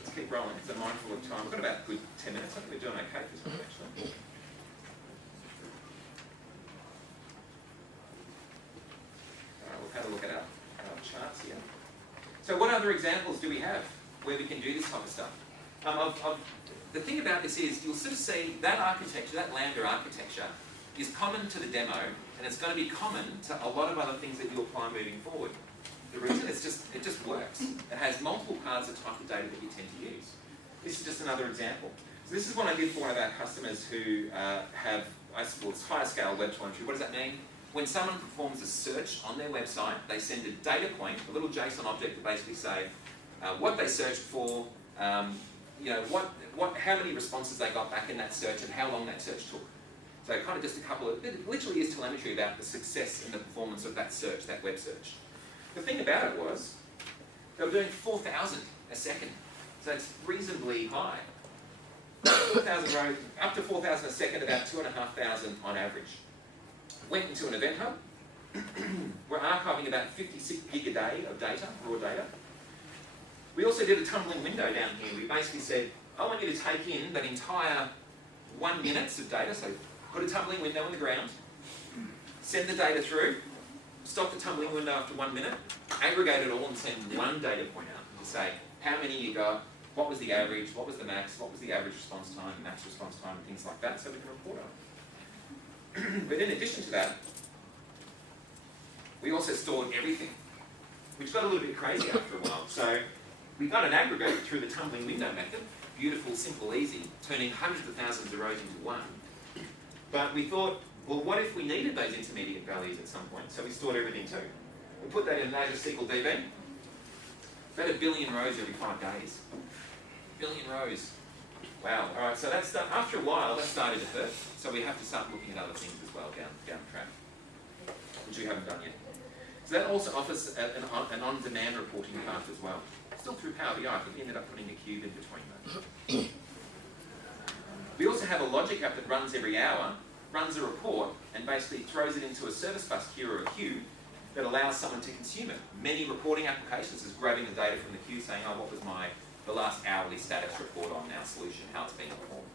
let's keep rolling. So mindful of time. We've got about a good 10 minutes. I think we're doing okay for this one, actually. All right, we've had a look at our charts here. So what other examples do we have where we can do this type of stuff? The thing about this is you'll sort of see that architecture, that Lambda architecture, is common to the demo, and it's going to be common to a lot of other things that you apply moving forward. The reason it just works. It has multiple paths of type of data that you tend to use. This is just another example. So this is one I did for one of our customers who have, it's higher scale web telemetry. What does that mean? When someone performs a search on their website, they send a data point, a little JSON object to basically say what they searched for, how many responses they got back in that search and how long that search took. So kind of just a couple of, it literally is telemetry about the success and the performance of that search, that web search. The thing about it was, they were doing 4,000 a second, so it's reasonably high. 4,000 rows, up to 4,000 a second, about 2,500 on average. Went into an event hub. We're archiving about 56 gig a day of data, raw data. We also did a tumbling window down here. We basically said, I want you to take in that entire 1 minute of data, so put a tumbling window on the ground, send the data through, stop the tumbling window after 1 minute, aggregate it all and send one data point out to say how many you got, what was the average, what was the max, what was the average response time, max response time, and things like that, so we can report on it. But in addition to that, we also stored everything, which got a little bit crazy after a while. So we got an aggregate through the tumbling window method, beautiful, simple, easy, turning hundreds of thousands of rows into one. But we thought, well, what if we needed those intermediate values at some point? So we stored everything too. We put that in Azure SQL DB. About 1 billion rows every 5 days. 1 billion rows. Wow. All right. So that's done. After a while, that started to hurt. So we have to start looking at other things as well down the track, which we haven't done yet. So that also offers an on-demand reporting path as well. Still through Power BI, but we ended up putting a cube in between those. We also have a logic app that runs every hour, runs a report, and basically throws it into a service bus queue or a queue that allows someone to consume it. Many reporting applications is grabbing the data from the queue saying, oh, what was the last hourly status report on our solution, how it's being performed.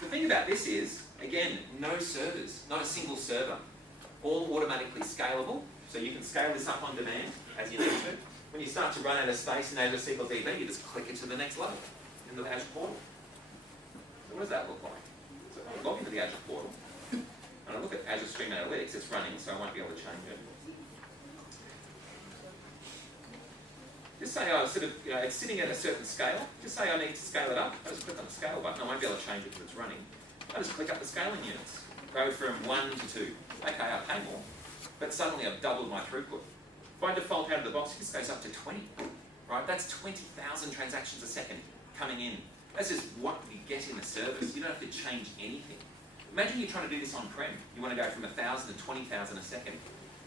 The thing about this is, again, no servers, not a single server. All automatically scalable, so you can scale this up on demand as you need to. When you start to run out of space in Azure SQL DB, you just click it to the next level in the Azure portal. So what does that look like? So I log into the Azure portal, and I look at Azure Stream Analytics, it's running, so I won't be able to change it. Just say it's sitting at a certain scale. Just say I need to scale it up. I just click on the scale button. I won't be able to change it because it's running. I just click up the scaling units. Go from 1 to 2. Okay, I pay more, but suddenly I've doubled my throughput. By default, out of the box, this goes up to 20. Right? That's 20,000 transactions a second coming in. That's just what you get in the service. You don't have to change anything. Imagine you're trying to do this on-prem. You want to go from 1,000 to 20,000 a second.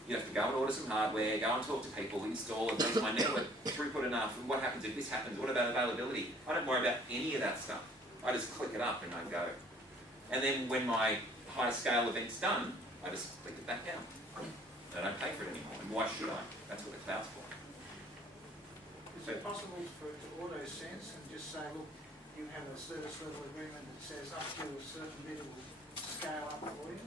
You have to go and order some hardware, go and talk to people, install it, is my network throughput enough, and what happens if this happens? What about availability? I don't worry about any of that stuff. I just click it up and I go. And then when my high-scale event's done, I just click it back down. I don't pay for it anymore. And why should I? That's what the cloud's for. Is it possible for it to auto-sense and just say, look, you have a service level agreement that says up to a certain bit it will scale up for you?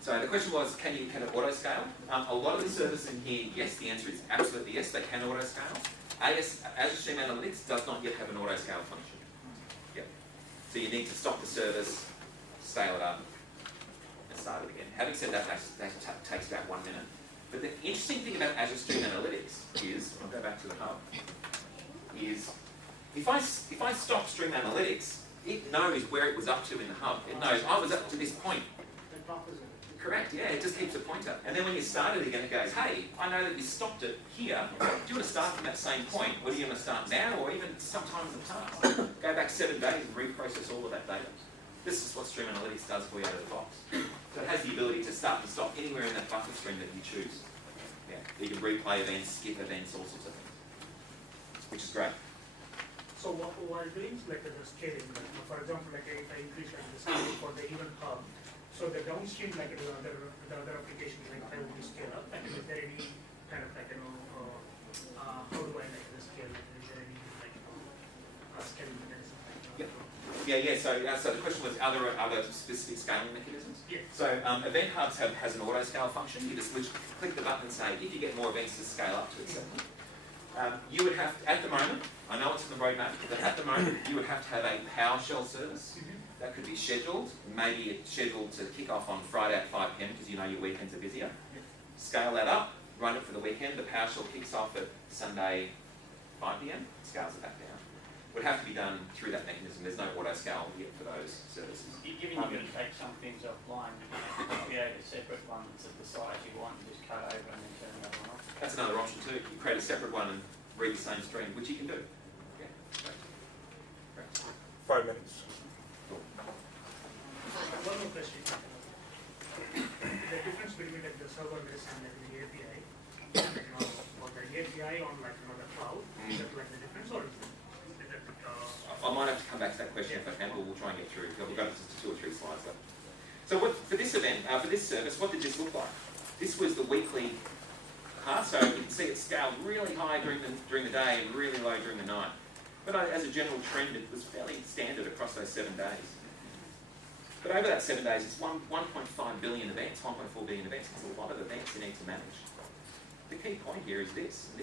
So the question was, can it auto-scale? A lot of the services in here, yes, the answer is absolutely yes, they can auto-scale. Azure Stream Analytics does not yet have an auto-scale function. Yep. So you need to stop the service, scale it up, and start it again. Having said that, that takes about 1 minute. But the interesting thing about Azure Stream Analytics is, I'll go back to the hub, is if I stop Stream Analytics, it knows where it was up to in the hub. It knows, I was up to this point. It buffers it. Correct, yeah, it just keeps a pointer. And then when you start it again, it goes, hey, I know that you stopped it here. Do you want to start from that same point? Or do you want to start now or even sometime in the past? Go back 7 days and reprocess all of that data. This is what Stream Stream Analytics does for you out of the box. So it has the ability to start and stop anywhere in that buffer stream that you choose. Yeah, you can replay events, skip events, all sorts of things, which is great. So while doing like the scaling, like, for example, like if I increase like the scaling for the event hub, so the downstream like the other applications like I will scale up. Like is there any kind of like how do I like the scale? Like, is there any like scaling mechanism? Yeah. So the question was, are there other specific scaling mechanisms? Yeah. So Event Hubs has an auto scale function. You just click the button and say, if you get more events to scale up to accept them. You would have, at the moment, I know it's in the roadmap, but at the moment you would have to have a PowerShell service that could be scheduled. Maybe it's scheduled to kick off on Friday at 5 p.m. because you know your weekends are busier. Scale that up, run it for the weekend. The PowerShell kicks off at Sunday 5 p.m. Scales it back down. Would have to be done through that mechanism. There's no auto scale yet for those services. Given you're going to take some things offline, create a separate one that's at the size you want and just cut over and then turn the other one off. That's another option too. You create a separate one and read the same stream, which you can do. Yeah. Great. 5 minutes. One more question. The difference between like the serverless and like the API, or the API on like the cloud, is that like the difference or is it I might have to come back to that question if I can, but we'll try and get through. We've got just 2 or 3 slides left. So for this event, for this service, what did this look like? This was the weekly part, so you can see it scaled really high during the day and really low during the night. But as a general trend, it was fairly standard across those 7 days. But over that 7 days, it's 1.5 billion events, 1.4 billion events. It's a lot of events you need to manage. The key point here is this, and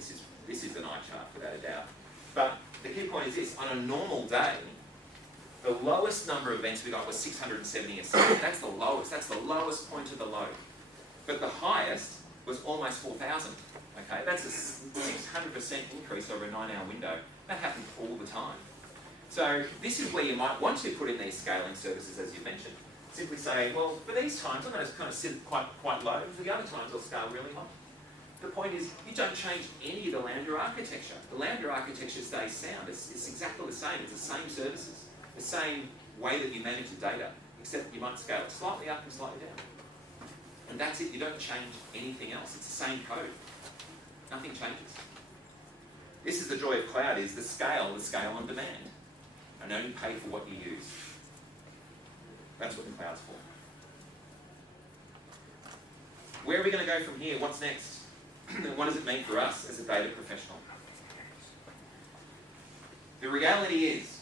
this is an eye chart without a doubt. But the key point is this: on a normal day, the lowest number of events we got was 670 a second. That's the lowest. That's the lowest point of the load. But the highest was almost 4,000. Okay, that's a 600% increase over a 9-hour window. That happens all the time. So this is where you might want to put in these scaling services, as you mentioned. Simply say, well, for these times, I'm going to kind of sit quite low. For the other times, I'll scale really high. The point is, you don't change any of the Lambda architecture. The Lambda architecture stays sound. It's exactly the same. It's the same services, the same way that you manage the data, except you might scale it slightly up and slightly down. And that's it. You don't change anything else. It's the same code. Nothing changes. This is the joy of cloud: is the scale on demand, and only pay for what you use. That's what the cloud's for. Where are we going to go from here? What's next? What does it mean for us as a data professional? The reality is,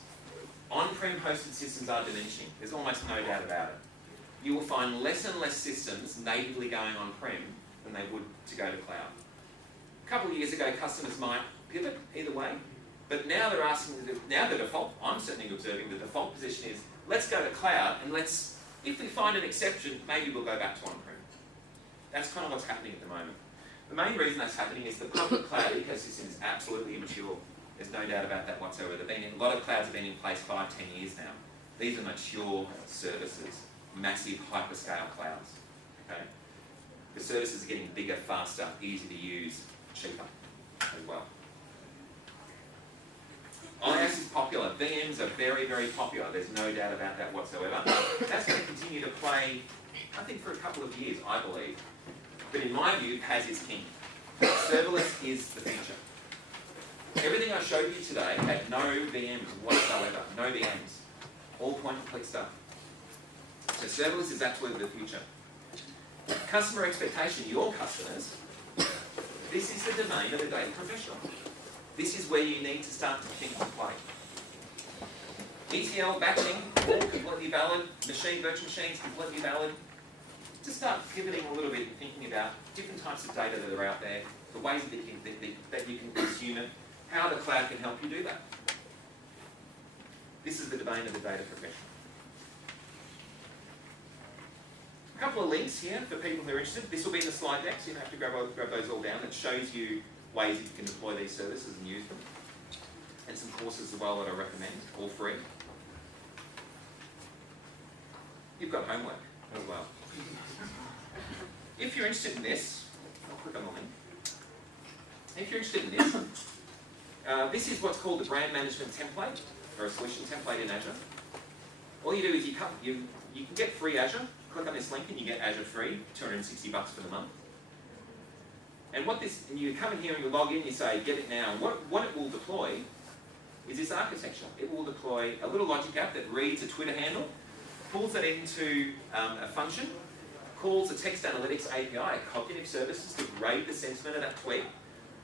on-prem hosted systems are diminishing. There's almost no doubt about it. You will find less and less systems natively going on-prem than they would to go to cloud. A couple of years ago, customers might pivot either way, but now they're asking, now the default, I'm certainly observing the default position is, let's go to cloud and if we find an exception, maybe we'll go back to on-prem. That's kind of what's happening at the moment. The main reason that's happening is the public cloud ecosystem is absolutely immature. There's no doubt about that whatsoever. A lot of clouds have been in place 5-10 years now. These are mature services, massive hyperscale clouds. Okay? The services are getting bigger, faster, easier to use, cheaper as well. IaaS is popular. VMs are very, very popular. There's no doubt about that whatsoever. That's going to continue to play, I think, for a couple of years, I believe. But in my view, PaaS is king. Serverless is the future. Everything I showed you today had no VMs whatsoever. No VMs. All point-and-click stuff. So serverless is absolutely the future. Customer expectation, your customers, this is the domain of the data professional. This is where you need to start to think and play. ETL, batching, all completely valid. Virtual machines, completely valid. To start pivoting a little bit and thinking about different types of data that are out there, the ways that you can consume it, how the cloud can help you do that. This is the domain of the data professional. A couple of links here for people who are interested. This will be in the slide deck, so you don't have to grab those all down. It shows you ways that you can deploy these services and use them. And some courses as well that I recommend, all free. You've got homework as well. If you're interested in this, I'll click on the link. If you're interested in this, this is what's called the brand management template, or a solution template in Azure. All you do is you you can get free Azure. Click on this link and you get Azure free, $260 for the month. And what this, and you come in here and you log in, you say, get it now. And what it will deploy is this architecture. It will deploy a little logic app that reads a Twitter handle, pulls it into a function, calls a text analytics API, cognitive services, to grade the sentiment of that tweet,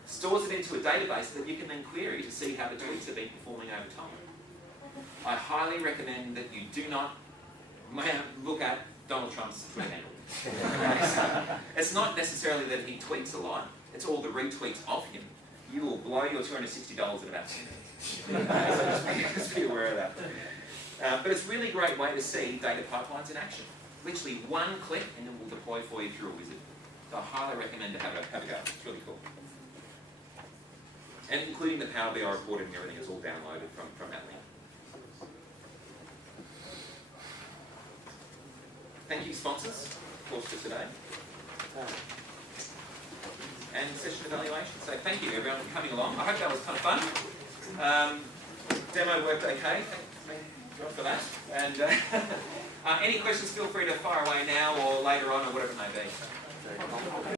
stores it into a database that you can then query to see how the tweets have been performing over time. I highly recommend that you do not look at Donald Trump's Twitter handle. It's not necessarily that he tweets a lot, it's all the retweets of him. You will blow your $260 in about 10 minutes. So just be aware of that. But it's a really great way to see data pipelines in action. Literally one click and it will deploy for you through a wizard. So I highly recommend to have a go. It's really cool. And including the Power BI reporting and everything is all downloaded from that link. Thank you, sponsors, of course, for today. And session evaluation. So thank you, everyone, for coming along. I hope that was kind of fun. Demo worked okay. Thank God for that. And any questions, feel free to fire away now or later on or whatever it may be.